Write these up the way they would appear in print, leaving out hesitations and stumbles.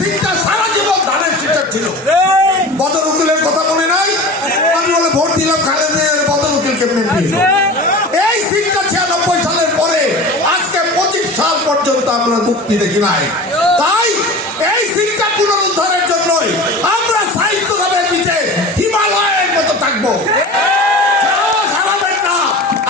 সিটটা সারা জীবন ধানের সিটটা ছিল। বদর উকিলের কথা মনে নাই? আমি বলে ভোট দিলাম খালেদের, বদর উকিলকে এই সিটটা 96 সালের পরে আজকে 25 সাল পর্যন্ত আমরা মুক্তি দেখি নাই। তাই এই সিটটা পুনরুদ্ধারের জন্যই আমরা সাহিত্য নামের পিছে হিমালয়ের মতো থাকবো।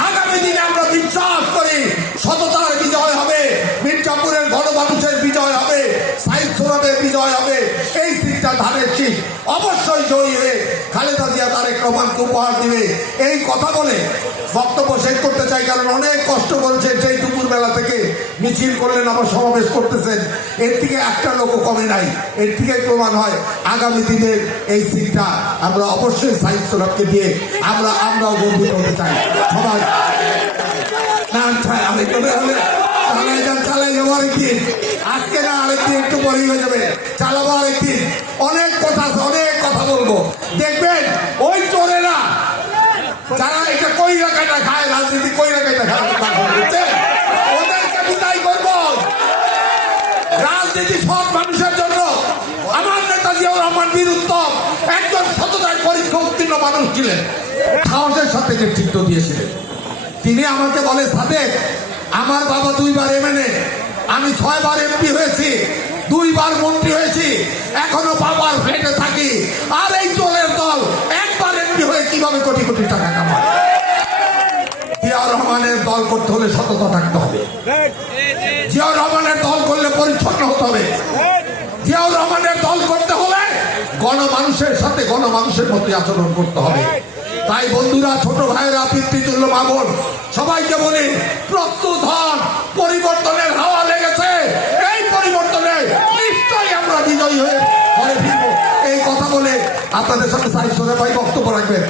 আগামী দিনে আমরা বিশ্বাস করি সততার বিজয় হবে, মির্জাপুরের গণমানুষের বিজয় হবে, সাহিত্যের বিজয় হবে। এই সিটটা ধানের শীষ অবশ্যই জয়ী হয়ে খালেদা জিয়া তারেক রহমানকে উপহার দিবে। এই কথা বলে বক্তব্য শেষ করতে চাই, কারণ অনেক কষ্ট করেছেন সেই দুপুর বেলা থেকে মিছিল করলেন, আবার সমাবেশ করতেছেন। এর থেকে একটা লোকও কমে নাই। এর থেকে প্রমাণ হয় আগামী দিনের এই সিটটা আমরা অবশ্যই সাহিত্যকে দিয়ে আমরাও গর্বিত হতে চাই। সবাই না চালাই যাবো আরেকদিন, আজকে না আরেকদিন, একটু পরেই হয়ে যাবে, চালাবো আরেকদিন। অনেক কথা আছে, অনেক কথা বলবো। দেখবেন ওই চোরেরা যারা এটা কইরা কাটা খায়, রাজনীতি কইরা কাটা খায়, ওদেরকে বিদায় করবো। রাজনীতি সব মানুষের জন্য। আমার নেতা জিয়াউর রহমান বীর উত্তম একজন সততার পরীক্ষা উত্তীর্ণ মানুষ ছিলেন, সাহসের সাথে নেতৃত্ব দিয়েছিলেন। তিনি আমাকে বলে, সাদেক আমার বাবা 2 বার এমএলএ, আমি 6 বার এমপি হয়েছি, 2 বার মন্ত্রী হয়েছি, এখনো বাবার ফ্ল্যাটে থাকি। আর এই চোরের দল একবার এমপি হয়ে কিভাবে কোটি কোটি টাকা কামায়? জিয়াউর রহমানের দল করতে হলে সততা থাকতে হবে। জিয়াউর রহমানের দল করলে পরিচ্ছন্ন হতে হবে। জিয়াউর রহমানের দল করতে হলে গণমানুষের সাথে গণমানুষের মতো আচরণ করতে হবে। তাই বন্ধুরা, ছোট ভাইরা, পিতৃতুল্য মা বোন, সবাইকে বলি প্রস্তুত হন। পরিবর্তনের হাওয়া লেগেছে। এই পরিবর্তনে নিশ্চয়ই আমরা বিজয়ী হয়ে ঘরে ফিরবো। এই কথা বলে আপনাদের সাথে সাহিত্য ভাই বক্তব্য রাখবেন।